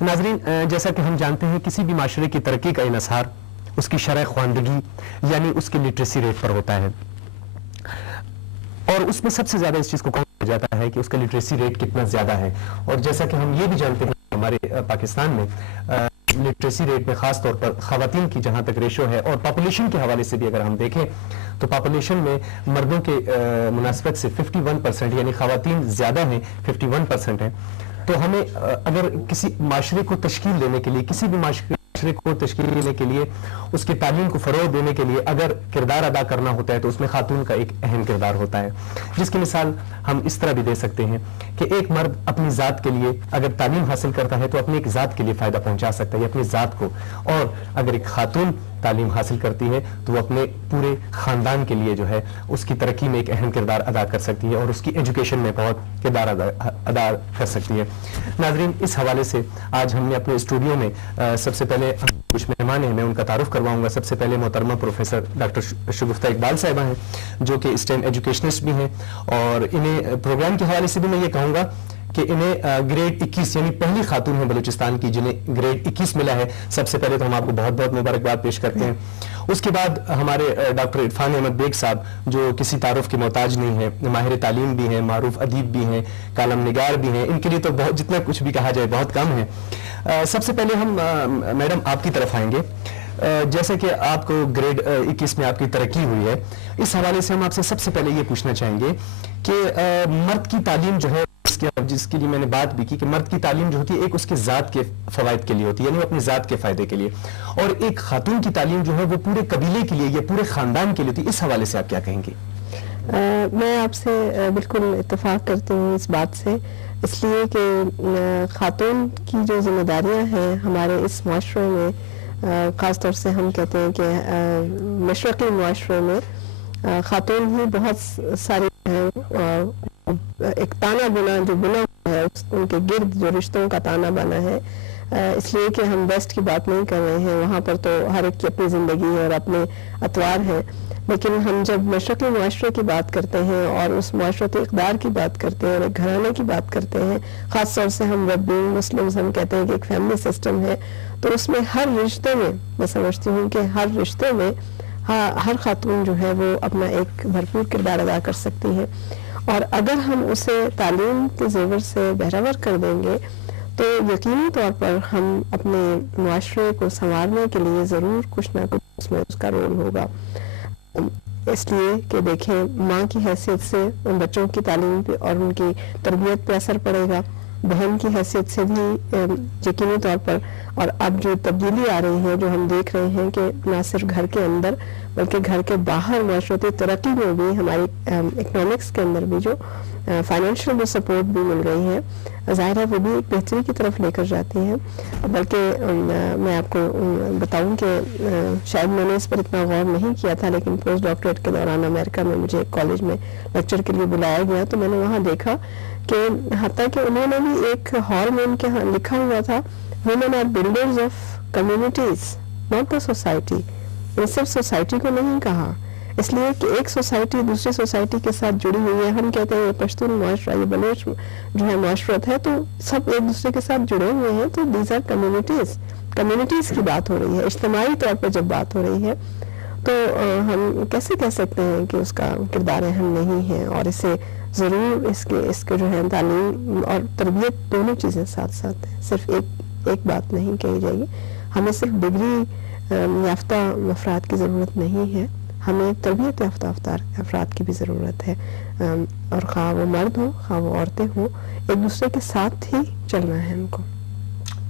ناظرین، جیسا کہ ہم جانتے ہیں کسی بھی معاشرے کی ترقی کا انحصار اس کی شرح خواندگی یعنی اس کی لٹریسی ریٹ پر ہوتا ہے، اور اس میں سب سے زیادہ اس چیز کو کہا جاتا ہے کہ اس کا لٹریسی ریٹ کتنا زیادہ ہے. اور جیسا کہ ہم یہ بھی جانتے ہیں ہمارے پاکستان میں لٹریسی ریٹ میں خاص طور پر خواتین کی جہاں تک ریشو ہے، اور پاپولیشن کے حوالے سے بھی اگر ہم دیکھیں تو پاپولیشن میں مردوں کے مناسبت سے 51% یعنی خواتین زیادہ ہیں، 51% ہیں. تو ہمیں اگر کسی معاشرے کو تشکیل دینے کے لیے، کسی بھی معاشرے کو تشکیل دینے کے لیے، اس کی تعلیم کو فروغ دینے کے لیے اگر کردار ادا کرنا ہوتا ہے تو اس میں خاتون کا ایک اہم کردار ہوتا ہے، جس کی مثال ہم اس طرح بھی دے سکتے ہیں کہ ایک مرد اپنی ذات کے لیے اگر تعلیم حاصل کرتا ہے تو اپنی ایک ذات کے لیے فائدہ پہنچا سکتا ہے، اپنی ذات کو، اور اگر ایک خاتون تعلیم حاصل کرتی ہے تو وہ اپنے پورے خاندان کے لیے جو ہے اس کی ترقی میں ایک اہم کردار ادا کر سکتی ہے اور اس کی ایجوکیشن میں بہت کردار ادا کر سکتی ہے. ناظرین، اس حوالے سے آج ہم نے اپنے اسٹوڈیو میں سب سے پہلے کچھ مہمان ہیں، میں ان کا تعارف کرواؤں گا. سب سے پہلے محترمہ پروفیسر ڈاکٹر شگفتہ اقبال صاحبہ ہیں، جو کہ اسٹیم ایجوکیشنسٹ بھی ہیں، اور انہیں پروگرام کے حوالے سے بھی میں یہ کہوں گا کہ انہیں گریڈ 21 یعنی پہلی خاتون ہیں بلوچستان کی جنہیں گریڈ 21 ملا ہے. سب سے پہلے تو ہم آپ کو بہت بہت مبارکباد پیش کرتے ہیں. اس کے بعد ہمارے ڈاکٹر عرفان احمد بیگ صاحب، جو کسی تعارف کے محتاج نہیں ہیں، ماہر تعلیم بھی ہیں، معروف ادیب بھی ہیں، کالم نگار بھی ہیں. ان کے لیے تو بہت جتنا کچھ بھی کہا جائے بہت کم ہے. سب سے پہلے ہم میڈم آپ کی طرف آئیں گے. جیسے کہ آپ کو گریڈ 21 میں آپ کی ترقی ہوئی ہے، اس حوالے سے ہم آپ سے سب سے پہلے یہ پوچھنا چاہیں گے کہ مرد کی تعلیم جو ہے، جس کے لیے میں نے بات بھی کی کہ مرد کی تعلیم جو ہوتی ہے ایک اس کے ذات کے فوائد کے لیے ہوتی ہے، یعنی اپنی ذات کے فائدے کے لیے، اور ایک خاتون کی تعلیم جو ہے وہ پورے قبیلے کے لیے یا پورے خاندان کے لیے ہوتی ہے. اس حوالے سے آپ کیا کہیں گے؟ میں آپ سے بالکل اتفاق کرتی ہوں اس بات سے، اس لیے کہ خاتون کی جو ذمہ داریاں ہیں ہمارے اس معاشرے میں، خاص طور سے ہم کہتے ہیں کہ مشرقی معاشرے میں خاتون ہی بہت سارے ایک تانا بنا جو بنا ہوا ہے، ان کے گرد جو رشتوں کا تانا بنا ہے. اس لیے کہ ہم بیسٹ کی بات نہیں کر رہے ہیں، وہاں پر تو ہر ایک کی اپنی زندگی ہے اور اپنے اطوار ہیں، لیکن ہم جب مشرقی معاشرے کی بات کرتے ہیں اور اس معاشرتی اقدار کی بات کرتے ہیں اور ایک گھرانے کی بات کرتے ہیں، خاص طور سے ہم ویب بینگ مسلمز ہم کہتے ہیں کہ ایک فیملی سسٹم ہے، تو اس میں ہر رشتے میں میں سمجھتی ہوں کہ ہر رشتے میں ہر خاتون جو ہے وہ اپنا ایک بھرپور کردار ادا کر سکتی ہے. اور اگر ہم اسے تعلیم کے زیور سے بہرور کر دیں گے تو یقینی طور پر ہم اپنے معاشرے کو سنوارنے کے لیے ضرور کچھ نہ کچھ اس میں اس کا رول ہوگا. اس لیے کہ دیکھیں، ماں کی حیثیت سے ان بچوں کی تعلیم پہ اور ان کی تربیت پہ اثر پڑے گا، بہن کی حیثیت سے بھی یقینی طور پر. اور اب جو تبدیلی آ رہی ہے، جو ہم دیکھ رہے ہیں کہ نہ صرف گھر کے اندر بلکہ گھر کے باہر معاشرتی ترقی میں بھی، ہماری اکنامکس کے اندر بھی جو فائنینشیل سپورٹ بھی مل رہی ہے، ظاہر ہے وہ بھی ایک بہتری کی طرف لے کر جاتی ہیں. بلکہ میں آپ کو بتاؤں کہ شاید میں نے اس پر اتنا غور نہیں کیا تھا، لیکن پوسٹ ڈاکٹریٹ کے دوران امریکہ میں مجھے ایک کالج میں لیکچر کے لیے بلایا گیا، تو میں نے وہاں دیکھا کہ حتیٰ کہ انہوں نے بھی ایک ہال میں ان کے لکھا ہوا تھا women are builders of communities not the society. یہ صرف سوسائٹی کو نہیں کہا، اس لیے کہ ایک سوسائٹی دوسری سوسائٹی کے ساتھ جڑی ہوئی ہے. ہم کہتے ہیں یہ پشتون معاشرہ، یہ بلوچ جو ہے معاشرت ہے، تو سب ایک دوسرے کے ساتھ جڑے ہوئے ہیں، تو دیز آر کمیونٹیز کی بات ہو رہی ہے. اجتماعی طور پر جب بات ہو رہی ہے تو ہم کیسے کہہ سکتے ہیں کہ اس کا کردار اہم نہیں ہے. اور اسے ضرور اس کے جو ہے تعلیم اور تربیت دونوں چیزیں ساتھ ساتھ ہیں، صرف ایک بات نہیں کہی جائے گی. ہمیں صرف ڈگری یافتہ افراد کی ضرورت نہیں ہے، ہمیں تربیت یافتہ افراد کی بھی ضرورت ہے، اور خواہ وہ مرد ہوں خواہ وہ عورتیں ہوں، ایک دوسرے کے ساتھ ہی چلنا ہے ہم کو.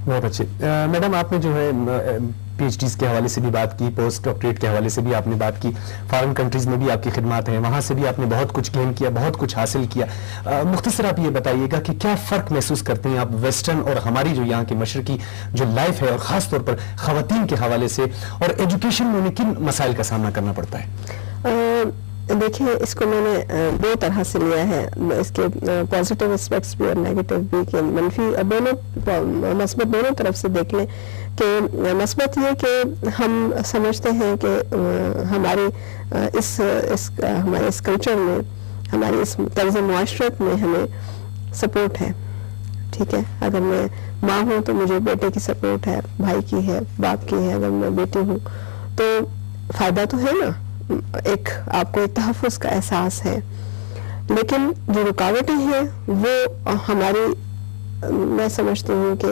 بہت اچھے. میڈم، آپ نے جو ہے پی ایچ ڈیز کے حوالے سے بھی بات کی، پوسٹ ڈاکٹریٹ کے حوالے سے بھی آپ نے بات کی، فارن کنٹریز میں بھی آپ کی خدمات ہیں، وہاں سے بھی آپ نے بہت کچھ گین کیا، بہت کچھ حاصل کیا. مختصر آپ یہ بتائیے گا کہ کیا فرق محسوس کرتے ہیں آپ ویسٹرن اور ہماری جو یہاں کی مشرقی جو لائف ہے، اور خاص طور پر خواتین کے حوالے سے، اور ایجوکیشن میں انہیں کن مسائل کا سامنا کرنا پڑتا ہے؟ دیکھیں، اس کو میں نے دو طرح سے لیا ہے، اس کے پازیٹیو اسپیکٹس بھی اور نیگیٹو بھی، کہ منفی دونوں مثبت دونوں طرف سے دیکھ لیں. کہ مثبت یہ کہ ہم سمجھتے ہیں کہ ہمارے اس کلچر میں، ہماری اس طرز معاشرت میں ہمیں سپورٹ ہے. ٹھیک ہے، اگر میں ماں ہوں تو مجھے بیٹے کی سپورٹ ہے، بھائی کی ہے، باپ کی ہے، اگر میں بیٹی ہوں تو فائدہ تو ہے نا، ایک آپ کو ایک تحفظ کا احساس ہے. لیکن جو رکاوٹیں ہیں وہ ہماری، میں سمجھتی ہوں کہ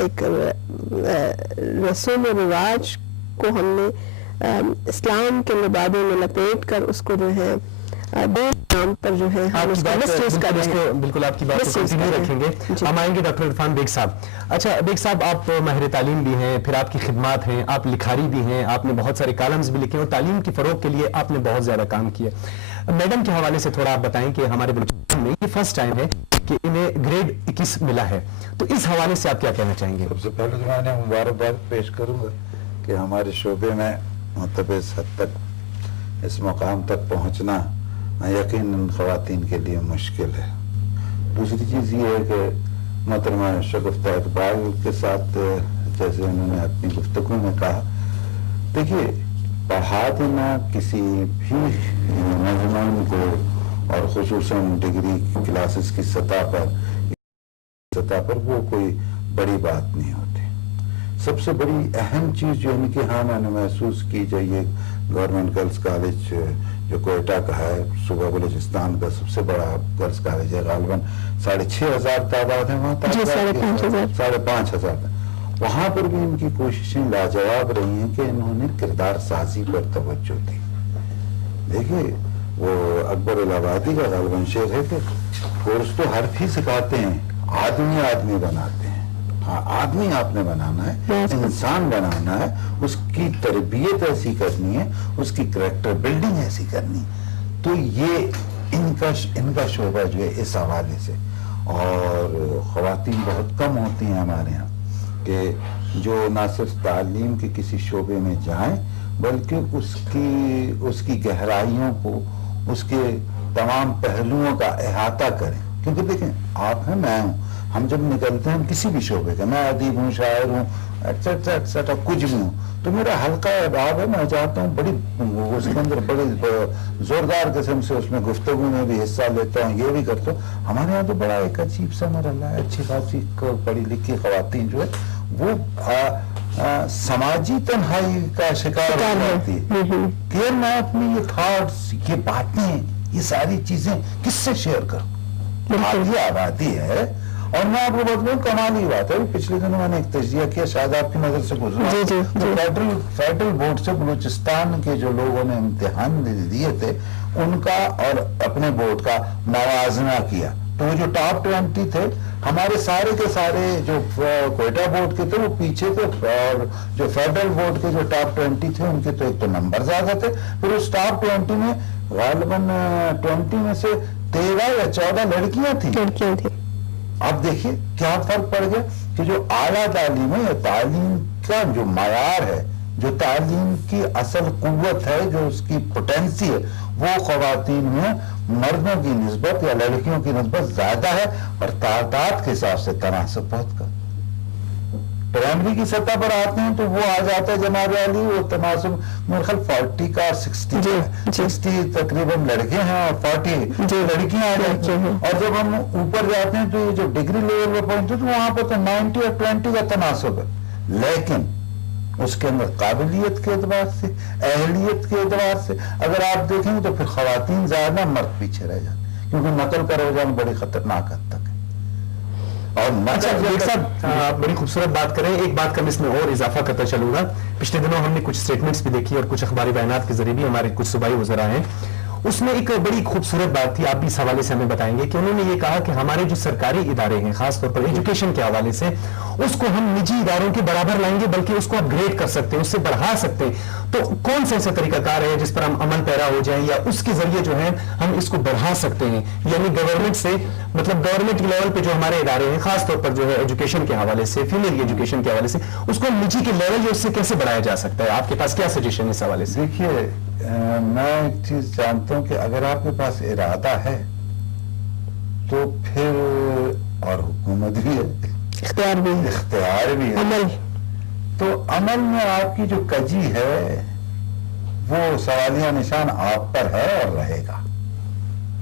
ایک رسوم و رواج کو ہم نے اسلام کے مبادئ میں لپیٹ کر اس کو جو ہے نام پر جو ہے ہم اس کو مسیوز کر رہے ہیں. بالکل آپ کی بات کو کنٹینیو رکھیں گے. ہم آئیں گے ڈاکٹر عرفان بیگ صاحب. اچھا بیگ صاحب، آپ ماہر تعلیم بھی ہیں، پھر آپ کی خدمات ہیں، آپ لکھاری بھی ہیں، آپ نے بہت سارے کالمز بھی لکھے اور تعلیم کے فروغ کے لیے آپ نے بہت زیادہ کام کیا. میڈم کے حوالے سے تھوڑا آپ بتائیں کہ ہمارے بلوچستان میں یہ فرسٹ ٹائم ہے کہ انہیں گریڈ 21 ملا ہے، تو اس حوالے سے آپ کیا کہنا چاہیں گے؟ سب سے پہلے تو میں مبارکباد پیش کروں گا کہ ہمارے شعبے میں مطلب اس حد تک اس مقام تک پہنچنا یقیناً خواتین کے لیے مشکل ہے. دوسری چیز یہ ہے کہ محترمہ شگفتہ اقبال کے ساتھ جیسے انہوں نے اپنی گفتگو میں کہا، دیکھیے پڑھا دینا کسی بھی نوجوان کو اور خصوصاً ڈگری کلاسز کی سطح پر وہ کوئی بڑی بات نہیں ہوتی. سب سے بڑی اہم چیز جو ان کی میں نے محسوس کی جو یہ گورنمنٹ گرلز کالج جو کوئٹہ کا ہے، صوبہ بلوچستان کا سب سے بڑا گرلز کالج ہے، غالباً 6,500 تعداد ہے وہاں، 5,500. وہاں پر بھی ان کی کوششیں لاجواب رہی ہیں کہ انہوں نے کردار سازی پر توجہ دی. دیکھیے وہ اکبر الہآبادی کا غالباً شعر ہے کہ کورس تو حرف ہی سکھاتے ہیں، آدمی بناتے ہیں. ہاں آدمی آپ نے بنانا ہے، انسان بنانا ہے، اس کی تربیت ایسی کرنی ہے، اس کی کریکٹر بلڈنگ ایسی کرنی. تو یہ ان کا شعبہ جو ہے اس حوالے سے. اور خواتین بہت کم ہوتی ہیں ہمارے یہاں کہ جو نہ صرف تعلیم کے کسی شعبے میں جائیں بلکہ اس کی گہرائیوں کو، اس کے تمام پہلوؤں کا احاطہ کریں. کیونکہ دیکھیں آپ ہیں، میں ہوں، ہم جب نکلتے ہیں کسی بھی شعبے کا، میں ادیب ہوں، شاعر ہوں، ایٹسٹرا کچھ بھی ہوں، تو میرا حلقہ احباب ہے، میں چاہتا ہوں بڑی اس کے اندر بڑے زوردار قسم سے اس میں گفتگو میں بھی حصہ لیتا ہوں، یہ بھی کرتا ہوں. ہمارے یہاں تو بڑا ایک عجیب سا مرحلہ ہے، اچھی خاصی پڑھی لکھی خواتین جو ہے وہ سماجی تنہائی کا شکار ہو جاتی ہے کہ میں اپنی یہ تھاٹس، یہ باتیں، یہ ساری چیزیں کس سے شیئر کروں. یہ آبادی ہے. اور میں آپ کو بتاؤں کمالی بات ہے، پچھلے دنوں میں نے ایک تجزیہ کیا، شاید آپ کی نظر سے گزرا، فیڈرل بورڈ سے بلوچستان کے جو لوگوں نے امتحان دیے تھے ان کا اور اپنے بورڈ کا موازنہ کیا، تو وہ جو ٹاپ 20 تھے ہمارے سارے کے سارے جو کوئٹہ بورڈ کے تھے وہ پیچھے تھے، اور جو فیڈرل بورڈ کے جو ٹاپ 20 تھے ان کے تو ایک تو نمبر زیادہ تھے، پھر اس ٹاپ 20 میں غالباً 20 میں سے 13 یا 14 لڑکیاں تھیں. اب دیکھیے کیا فرق پڑ گیا کہ جو اعلیٰ تعلیم ہے یا تعلیم کا جو معیار ہے، جو تعلیم کی اصل قوت ہے، جو اس کی پوٹینسی ہے، وہ خواتین میں مردوں کی نسبت یا لڑکیوں کی نسبت زیادہ ہے، اور تعداد کے حساب سے تناسب بہت کم. پرائمری کی سطح پر آتے ہیں تو وہ آ جاتا ہے جناب علی، وہ تناسب میرے خیال 40 کا 60 تقریباً لڑکے ہیں اور 40 لڑکیاں آ جاتی ہیں. اور جب ہم اوپر جاتے ہیں تو یہ جو ڈگری لیول پہ پہنچتے ہیں تو وہاں پر تو 90 اور 20 کا تناسب ہے. لیکن اس کے اندر قابلیت کے اعتبار سے، اہلیت کے اعتبار سے اگر آپ دیکھیں گے تو پھر خواتین زیادہ، مرد پیچھے رہ جاتے ہیں، کیونکہ نقل کا رجحان بڑی خطرناک حد تک ہے. اور بڑی خوبصورت بات کریں. ایک بات کا میں اس میں اور اضافہ کرتا چلوں گا. پچھلے دنوں ہم نے کچھ سٹیٹمنٹس بھی دیکھی اور کچھ اخباری بیانات کے ذریعے بھی ہمارے کچھ صوبائی وزراء ہیں، اس میں ایک بڑی خوبصورت بات تھی، آپ بھی اس حوالے سے ہمیں بتائیں گے کہ انہوں نے یہ کہا کہ ہمارے جو سرکاری ادارے ہیں خاص طور پر ایجوکیشن کے حوالے سے اس کو ہم نجی اداروں کے برابر لائیں گے، بلکہ اس کو اپ گریڈ کر سکتے ہیں، اس سے بڑھا سکتے ہیں. تو کون سا ایسا طریقہ کار ہے جس پر ہم عمل پیرا ہو جائیں یا اس کے ذریعے جو ہے ہم اس کو بڑھا سکتے ہیں؟ یعنی گورنمنٹ سے، مطلب گورنمنٹ کے لیول پہ جو ہمارے ادارے ہیں خاص طور پر جو ہے ایجوکیشن کے حوالے سے، فیمیل ایجوکیشن کے حوالے سے، اس کو نجی کے لیول جو اس سے کیسے بڑھایا جا سکتا ہے؟ آپ کے پاس کیا سجیشن اس حوالے سے؟ دیکھیے میں ایک چیز جانتا ہوں کہ اگر آپ کے پاس ارادہ ہے تو پھر، اور حکومت بھی ہے، اختیار بھی ہے، عمل، تو عمل میں آپ کی جو کجی ہے وہ سوالیہ نشان آپ پر ہے اور رہے گا.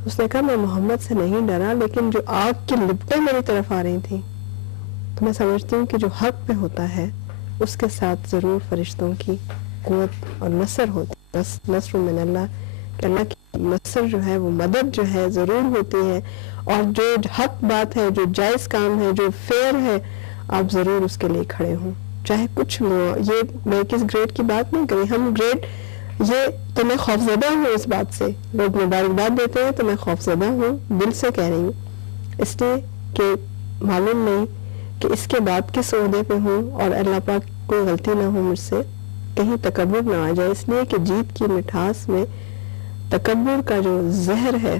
تو اس نے کہا میں محمد سے نہیں ڈرا، لیکن جو آگ کی لپٹیں میری طرف آ رہی تھیں تو میں سمجھتی ہوں کہ جو حق پہ ہوتا ہے اس کے ساتھ ضرور فرشتوں کی قوت اور نصر ہوتی ہے، نصر من اللہ، کہ اللہ کی نصر جو ہے وہ مدد جو ہے ضرور ہوتی ہے، اور جو حق بات ہے، جو جائز کام ہے، جو فیئر ہے، آپ ضرور اس کے لیے کھڑے ہوں چاہے کچھ ہو۔ یہ میں کس گریڈ کی بات نہیں کری، ہم گریڈ یہ تو میں خوفزدہ ہوں اس بات سے، لوگ مبارکباد دیتے ہیں تو میں خوفزدہ ہوں، دل سے کہہ رہی ہوں، اس لیے کہ معلوم نہیں کہ اس کے بعد کس عہدے پہ ہوں اور اللہ پاک کوئی غلطی نہ ہو مجھ سے، کہیں تکبر نہ آ جائے، اس لیے کہ جیت کی مٹھاس میں تکبر کا جو زہر ہے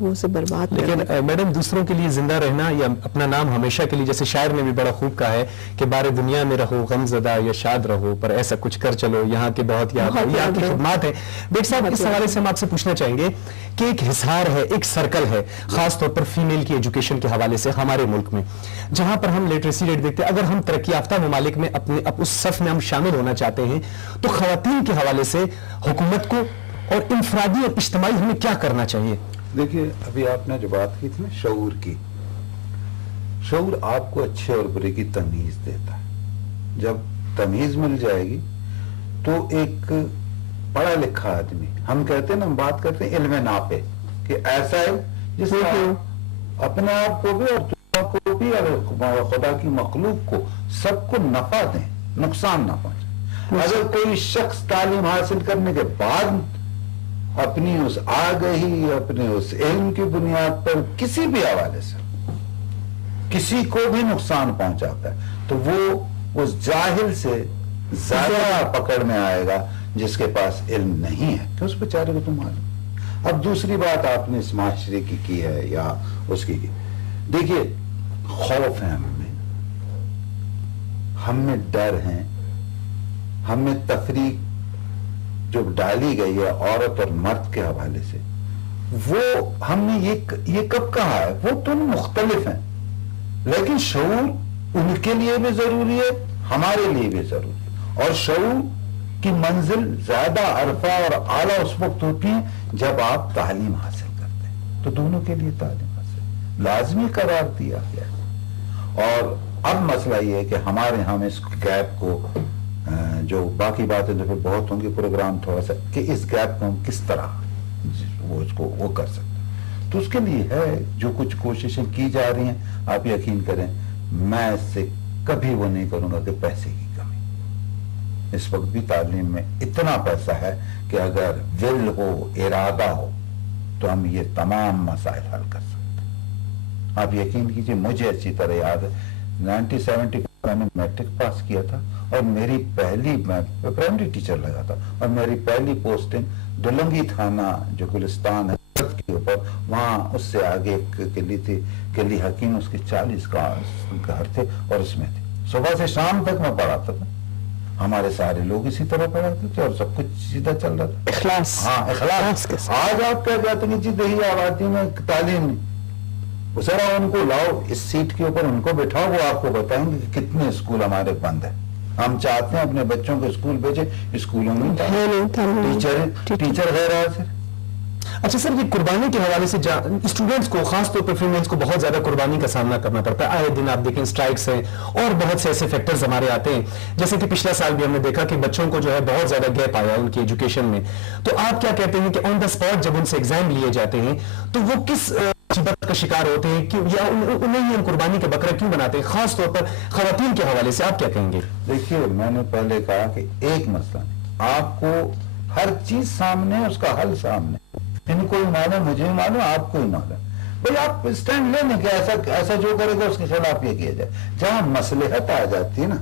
وہ اسے برباد کر لیکن میڈم دوسروں کے لیے زندہ رہنا یا اپنا نام ہمیشہ کے لیے، جیسے شاعر نے بھی بڑا خوب کہا ہے کہ بارے دنیا میں رہو غم زدہ یا شاد رہو، پر ایسا کچھ کر چلو یہاں کے بہت یاد ہے، یہاں کی خدمات ہے۔ بیگ صاحب اس حوالے سے ہم آپ سے پوچھنا چاہیں گے کہ ایک حصار ہے، ایک سرکل ہے، خاص طور پر فیمیل کی ایجوکیشن کے حوالے سے ہمارے ملک میں، جہاں پر ہم لٹریسی ریٹ دیکھتے ہیں، اگر ہم ترقی یافتہ ممالک میں اس صف میں ہم شامل ہونا چاہتے ہیں تو خواتین کے حوالے سے حکومت کو اور انفرادی اور اجتماعی ہمیں کیا کرنا چاہیے؟ دیکھیے ابھی آپ نے جو بات کی تھی نا شعور کی، شعور آپ کو اچھے اور برے کی تمیز دیتا ہے۔ جب تمیز مل جائے گی تو ایک پڑھا لکھا آدمی، ہم کہتے ہیں نا، ہم بات کرتے ہیں علم نافع، کہ ایسا ہے جس سے اپنے آپ کو بھی اور دوسروں کو بھی اور خدا کی مخلوق کو سب کو نفع دیں، نقصان نہ پہنچے۔ اگر کوئی شخص تعلیم حاصل کرنے کے بعد اپنی اس آگہی، اپنے اس علم کی بنیاد پر کسی بھی حوالے سے کسی کو بھی نقصان پہنچاتا ہے تو وہ اس جاہل سے زیادہ پکڑ میں آئے گا جس کے پاس علم نہیں ہے، کہ اس بیچارے کو تو معلوم۔ اب دوسری بات آپ نے اس معاشرے کی ہے یا اس کی، دیکھیے خوف ہے ہم میں ڈر ہے، ہم میں تفریق جو ڈالی گئی ہے عورت اور مرد کے حوالے سے، وہ ہم نے یہ کب کہا ہے؟ وہ تو مختلف ہیں لیکن شعور ان کے لیے بھی ضروری ہے، ہمارے لیے بھی ضروری ہے، اور شعور کی منزل زیادہ عرفہ اور اعلیٰ اس وقت ہوتی ہے جب آپ تعلیم حاصل کرتے ہیں، تو دونوں کے لیے تعلیم حاصل لازمی قرار دیا گیا ہے۔ اور اب مسئلہ یہ ہے کہ ہمارے ہم اس گیپ کو، جو باقی باتیں تو پھر بہت ہوں گی، پروگرام تھوڑا سا، کہ اس گیپ کو ہم کس طرح وہ کر سکتے ہیں، تو اس کے لیے ہے جو کچھ کوششیں کی جا رہی ہیں۔ آپ یقین کریں میں اس سے کبھی وہ نہیں کروں گا کہ پیسے کی کمی، اس وقت بھی تعلیم میں اتنا پیسہ ہے کہ اگر ول ہو، ارادہ ہو، تو ہم یہ تمام مسائل حل کر سکتے ہیں۔ آپ یقین کیجئے مجھے اچھی طرح یاد ہے 1970 میں نے میٹرک پاس کیا تھا، اور میری میں پرائمری ٹیچر لگا تھا، اور میری پہلی پوسٹنگ دلنگی تھانہ جو گلستان ہے کے اوپر، وہاں اس سے آگے ایک قلعی تھی، قلعی حکیم، اس کے 40 گھر تھے اور اس میں تھے۔ صبح سے شام تک میں پڑھاتا تھا، ہمارے سارے لوگ اسی طرح پڑھاتے تھے اور سب کچھ سیدھا چل رہا تھا، اخلاص۔ ہاں اخلاص کے ساتھ۔ آج آپ کہہ جاتے ہیں کہ جی دیہی آبادی میں تعلیم نہیں، ذرا ان کو لاؤ اس سیٹ کے اوپر، ان کو بٹھاؤ، وہ آپ کو بتائیں گے کہ کتنے اسکول ہمارے بند ہیں۔ ہم چاہتے ہیں اپنے بچوں کو اسکول بھیجیں، اسکولوں میں ٹیچر غیر حاضر۔ اچھا سر، یہ قربانی کے حوالے سے اسٹوڈنٹس کو، خاص طور پر فیمیلز کو بہت زیادہ قربانی کا سامنا کرنا پڑتا ہے، آئے دن آپ دیکھیں اسٹرائکس ہیں اور بہت سے ایسے فیکٹرز ہمارے آتے ہیں، جیسے کہ پچھلا سال بھی ہم نے دیکھا کہ بچوں کو جو ہے بہت زیادہ گیپ آیا ان کی ایجوکیشن میں، تو آپ کیا کہتے ہیں کہ آن دا اسپاٹ جب ان سے ایگزام لیے جاتے ہیں تو وہ کس مصیبت کا شکار ہوتے ہیں، یا انہیں یہ قربانی کا بکرا کیوں بناتے ہیں، خاص طور پر خواتین کے حوالے سے آپ کیا کہیں گے؟ دیکھیے میں نے پہلے کہا کہ ایک مسئلہ نہیں، آپ کو ہر چیز سامنے ہے، اس کا حل سامنے، ان کو معلوم، مجھے معلوم، آپ کو ہی معلوم، بھائی آپ اسٹینڈ لیں کہ ایسا جو کرے گا اس کے خلاف یہ کیا جائے۔ جہاں مصلحت آ جاتی ہے نا،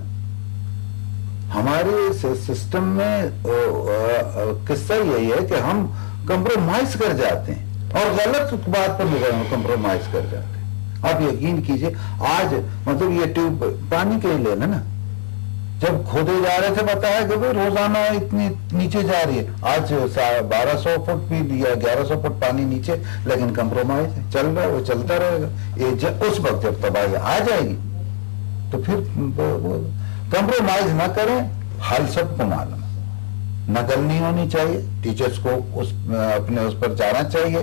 ہمارے سسٹم میں قصہ یہی ہے کہ ہم کمپرومائز کر جاتے ہیں اور غلط بات پر کمپرومائز کر جاتے ہیں۔ آپ یقین کیجئے آج مطلب یہ ٹیوب پانی کے ہی لینا نا، جب کھودے جا رہے تھے بتایا کہ بھائی روزانہ اتنی نیچے جا رہی ہے، آج 1200 فٹ بھی یا 1100 فٹ پانی نیچے، لیکن کمپرومائز ہے، چل رہا ہے، وہ چلتا رہے گا۔ اس وقت جب تباہی آ جائے گی تو پھر کمپرومائز نہ کریں، حل سب کو معلوم ہے، نقل نہیں ہونی چاہیے، ٹیچرز کو اپنے اس پر جانا چاہیے،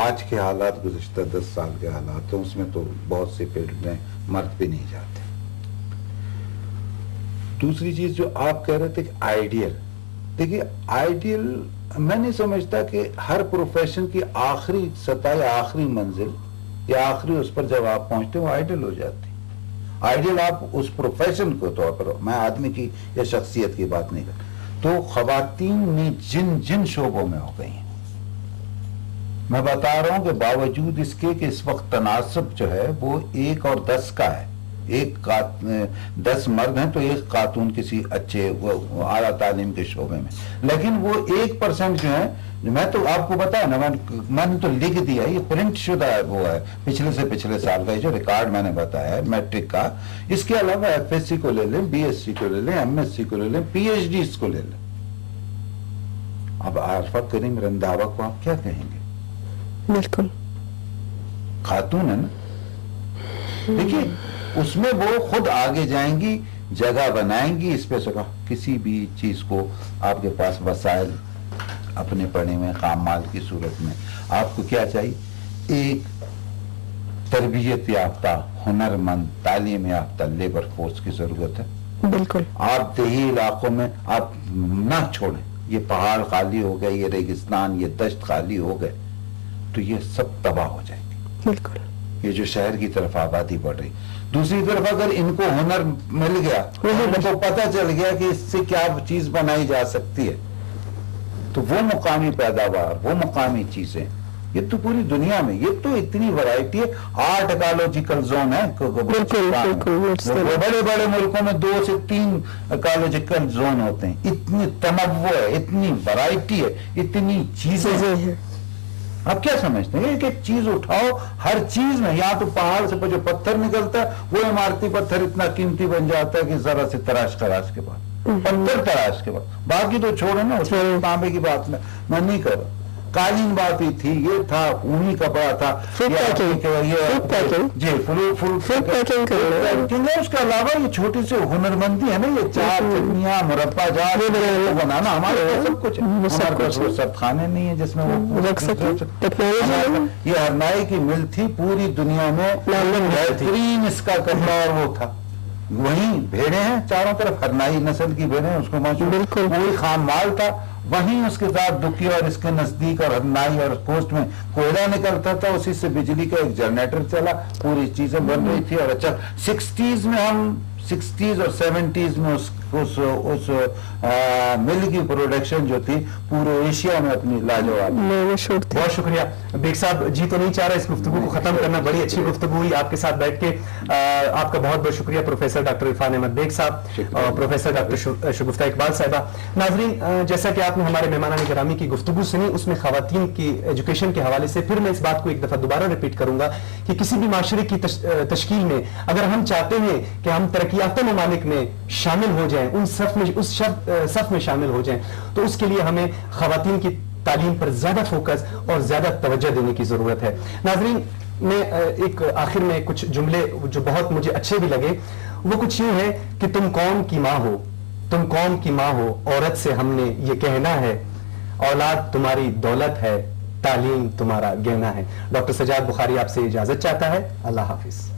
آج کے حالات گزشتہ 10 سال کے حالات ہیں، اس میں تو بہت سے فیلڈ میں مرد بھی نہیں جاتے. دوسری چیز جو آپ کہہ رہے تھے کہ آئیڈیل، دیکھیے آئیڈیل میں نہیں سمجھتا کہ ہر پروفیشن کی آخری سطح یا آخری منزل یا آخری اس پر جب آپ پہنچتے وہ آئیڈیل ہو جاتی. آئیڈیل آپ اس پروفیشن کو طور پر، میں آدمی کی یا شخصیت کی بات نہیں کرتا. تو خواتین نے جن شعبوں میں ہو گئی ہیں، میں بتا رہا ہوں کہ باوجود اس کے کہ اس وقت تناسب جو ہے وہ 1 اور 10 کا ہے، 10 مرد ہیں تو 1 خاتون کسی اچھے اعلیٰ تعلیم کے شعبے میں، لیکن وہ 1% جو ہے، میں تو آپ کو بتایا نا، میں نے تو لکھ دیا، یہ پرنٹ شدہ وہ ہے پچھلے سے پچھلے سال کا جو ریکارڈ میں نے بتایا ہے میٹرک کا. اس کے علاوہ FSC کو لے لیں، BSc کو لے لیں، MSc کو لے لیں، PhDs کو لے لیں. اب عارفہ کریم رنداوا کو آپ کیا کہیں گے؟ بالکل خاتون ہے نا. دیکھیے اس میں وہ خود آگے جائیں گی، جگہ بنائیں گی، اس پہ سکا کسی بھی چیز کو آپ کے پاس وسائل اپنے پڑے میں خام مال کی صورت میں آپ کو کیا چاہیے؟ ایک تربیت یافتہ، ہنرمند، تعلیم یافتہ لیبر فورس کی ضرورت ہے. بالکل. آپ دیہی علاقوں میں آپ نہ چھوڑیں، یہ پہاڑ خالی ہو گئے، یہ ریگستان، یہ دشت خالی ہو گئے تو یہ سب تباہ ہو جائے گی. بالکل. یہ جو شہر کی طرف آبادی بڑھ رہی. دوسری طرف اگر ان کو ہنر مل گیا، ان کو پتہ چل گیا کہ اس سے کیا چیز بنائی جا سکتی ہے، تو وہ مقامی پیداوار، وہ مقامی چیزیں، یہ تو پوری دنیا میں، یہ تو اتنی ورائٹی ہے. 8 ایکالوجیکل زون ہے. بڑے بڑے ملکوں میں 2 سے 3 ایکالوجیکل زون ہوتے ہیں. اتنی تنوع ہے، اتنی ورائٹی ہے، اتنی چیزیں ہیں. آپ کیا سمجھتے ہیں؟ ایک ایک چیز اٹھاؤ، ہر چیز میں. یہاں تو پہاڑ سے جو پتھر نکلتا ہے وہ عمارتی پتھر اتنا قیمتی بن جاتا ہے کہ ذرا سے تراش کے بعد، پتھر تراش کے بعد، باقی تو چھوڑے نا. اس میں تانبے کی بات میں نہیں کر رہا. قالین بات ہی تھی، یہ تھا اونی کپڑا تھا، جی اس کے علاوہ یہ چھوٹی سی ہنرمندی ہے نا، یہ چار چٹنیاں، مربع جات بنانا، ہمارے سب کچھ. سب خانے نہیں ہے جس میں وہ رکھ سکتے. یہ ہرنائی کی مل تھی، پوری دنیا میں بہترین اس کا کپڑا اور وہ تھا. وہیں بھیڑیں ہیں چاروں طرف، ہرنائی نسل کی بھیڑیں، اس کو بالکل وہی خام مال تھا. وہیں اس کے ساتھ دکی اور اس کے نزدیک اور ہرنائی اور کوسٹ میں کوئلہ نکلتا تھا، اسی سے بجلی کا ایک جنریٹر چلا، پوری چیزیں بن رہی تھی. اور اچھا 60s میں ہم 60s اور 70s میں اس مل کی پروڈکشن جو تھی پورے ایشیا میں اپنی لاجواب. بہت شکریہ بیگ صاحب. جی تو نہیں چاہ رہا اس گفتگو کو ختم کرنا، بڑی اچھی گفتگو ہوئی آپ کے ساتھ بیٹھ کے. آپ کا بہت بہت شکریہ پروفیسر ڈاکٹر عرفان احمد بیگ صاحب اور پروفیسر ڈاکٹر شگفتہ اقبال صاحبہ. ناظرین، جیسا کہ آپ نے ہمارے مہمانان گرامی کی گفتگو سنی، اس میں خواتین کی ایجوکیشن کے حوالے سے پھر میں اس بات کو ایک دفعہ دوبارہ ریپیٹ کروں گا کہ کسی بھی معاشرے کی تشکیل میں اگر ہم چاہتے ہیں کہ ہم ترقی یافتہ ممالک میں شامل ہو جائیں، اس صف میں شامل ہو جائیں، تو اس کے لیے ہمیں خواتین کی تعلیم پر زیادہ فوکس اور زیادہ توجہ دینے کی ضرورت ہے. ناظرین، میں ایک آخر میں کچھ جملے جو بہت مجھے اچھے بھی لگے، وہ کچھ یوں ہے کہ تم قوم کی ماں ہو، تم قوم کی ماں ہو، عورت سے ہم نے یہ کہنا ہے، اولاد تمہاری دولت ہے، تعلیم تمہارا گہنا ہے. ڈاکٹر سجاد بخاری آپ سے اجازت چاہتا ہے. اللہ حافظ.